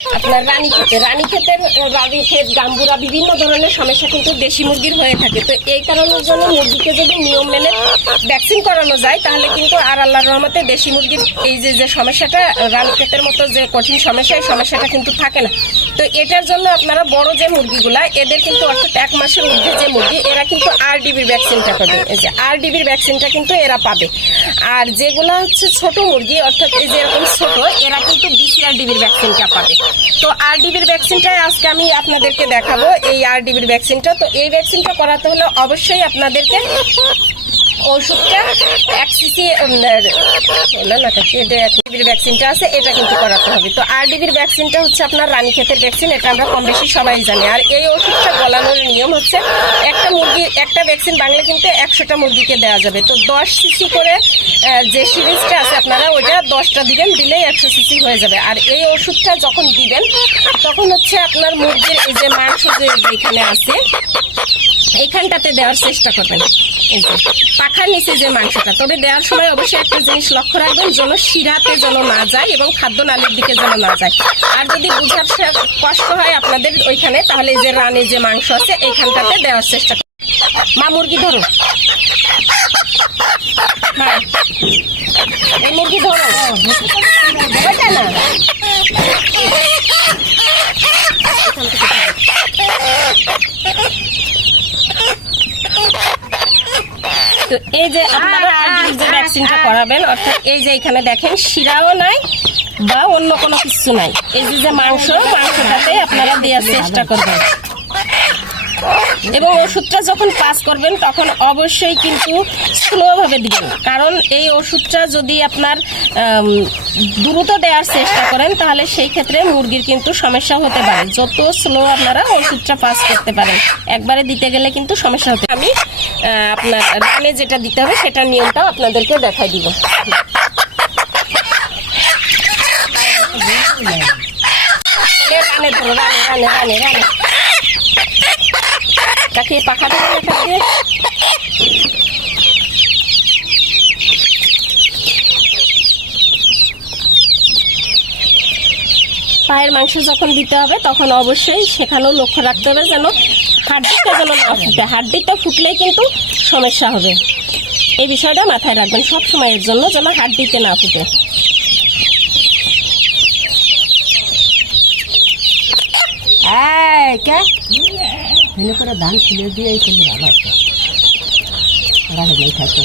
আপনার রানীক্ষেত গাম্বুরা বিভিন্ন ধরনের সমস্যা কিন্তু দেশি মুরগির হয়ে থাকে। তো এই কারণের জন্য মুরগিকে যদি নিয়ম মেনে ভ্যাকসিন করানো যায় তাহলে কিন্তু আর আল্লাহর রহমতে দেশি মুরগির এই যে সমস্যাটা রানীক্ষেতের মতো যে কঠিন সমস্যা, এই সমস্যাটা কিন্তু থাকে না। তো এটার জন্য আপনারা বড় যে মুরগিগুলা এদের কিন্তু অর্থাৎ 1 মাসের মধ্যে যে মুরগি এরা কিন্তু RDBর ভ্যাকসিনটা পাবে। এই যে RDBর ভ্যাকসিনটা কিন্তু এরা পাবে। আর যেগুলা হচ্ছে ছোট মুরগি অর্থাৎ এই যে এরকম ছোট, এরা কিন্তু BCRDBর ভ্যাকসিনটা পাবে। তো RDBর ভ্যাকসিনটাই আজকে আমি আপনাদেরকে দেখাবো, এই RDBর ভ্যাকসিনটা। তো এই ভ্যাকসিনটা করাতে হলে অবশ্যই আপনাদেরকে ওষুধটা 1 সিসি ভ্যাকসিনটা আছে এটা কিন্তু করাতে হবে। তো RDBর ভ্যাকসিনটা হচ্ছে আপনার রানীক্ষেতের ভ্যাকসিন, এটা আমরা কম বেশি সবাই জানি। আর এই ওষুধটা গলানোর নিয়ম হচ্ছে একটা ভ্যাকসিন বাংলা কিন্তু 100টা মুরগিকে দেওয়া যাবে। তো 10 সিসি করে যে সিরিজটা আছে আপনারা ওইটা 10টা দিবেন, দিলেই 100 সিসি হয়ে যাবে। আর এই ওষুধটা যখন দিবেন তখন হচ্ছে আপনার মুরগির এই যে মাংস যেখানে আছে এইখানটাতে দেওয়ার চেষ্টা করবেন, এই যে পাখার নিচে যে মাংসটা। তবে দেওয়ার সময় অবশ্যই একটা জিনিস লক্ষ্য রাখবেন, যেন শিরাতে যেন না যায় এবং খাদ্য নালীর দিকে যেন না যায়। আর যদি বুঝার কষ্ট হয় আপনাদের ওইখানে, তাহলে এই যে রানের যে মাংস আছে এইখানটাতে দেওয়ার চেষ্টা করবেন। মা মুরগি ধরো, এই মুরগি ধরো, না তো এই যে আপনারা যে ভ্যাকসিনটা করাবেন অর্থাৎ এই যে এখানে দেখেন শিরাও নাই বা অন্য কোনো কিছু নাই, এই যে মাংসটাতে আপনারা দেওয়ার চেষ্টা করবেন। এবং ওষুধটা যখন পাস করবেন তখন অবশ্যই কিন্তু স্লোভাবে দিবেন, কারণ এই ওষুধটা যদি আপনার দ্রুত দেওয়ার চেষ্টা করেন তাহলে সেই ক্ষেত্রে মুরগির কিন্তু সমস্যা হতে পারে। যত স্লো আপনারা ওষুধটা পাস করতে পারেন, একবারে দিতে গেলে কিন্তু সমস্যা হতে পারে। আমি আপনার রানে যেটা দিতে হবে সেটার নিয়মটাও আপনাদেরকে দেখাই দিব। রানে ধরো, রানে কাকি পাখা দিয়ে পায়ের মাংস যখন দিতে হবে তখন অবশ্যই সেখানেও লক্ষ্য রাখতে হবে যেন হাড্ডিটা যেন না ফুটে। হাড্ডিটা ফুটলেই কিন্তু সমস্যা হবে, এই বিষয়টা মাথায় রাখবেন সব সময়ের জন্য, যেন হাড্ডিতে না ফুটে। করে ধান তুলে দিয়ে এই করলে ভালো আছে, থাকে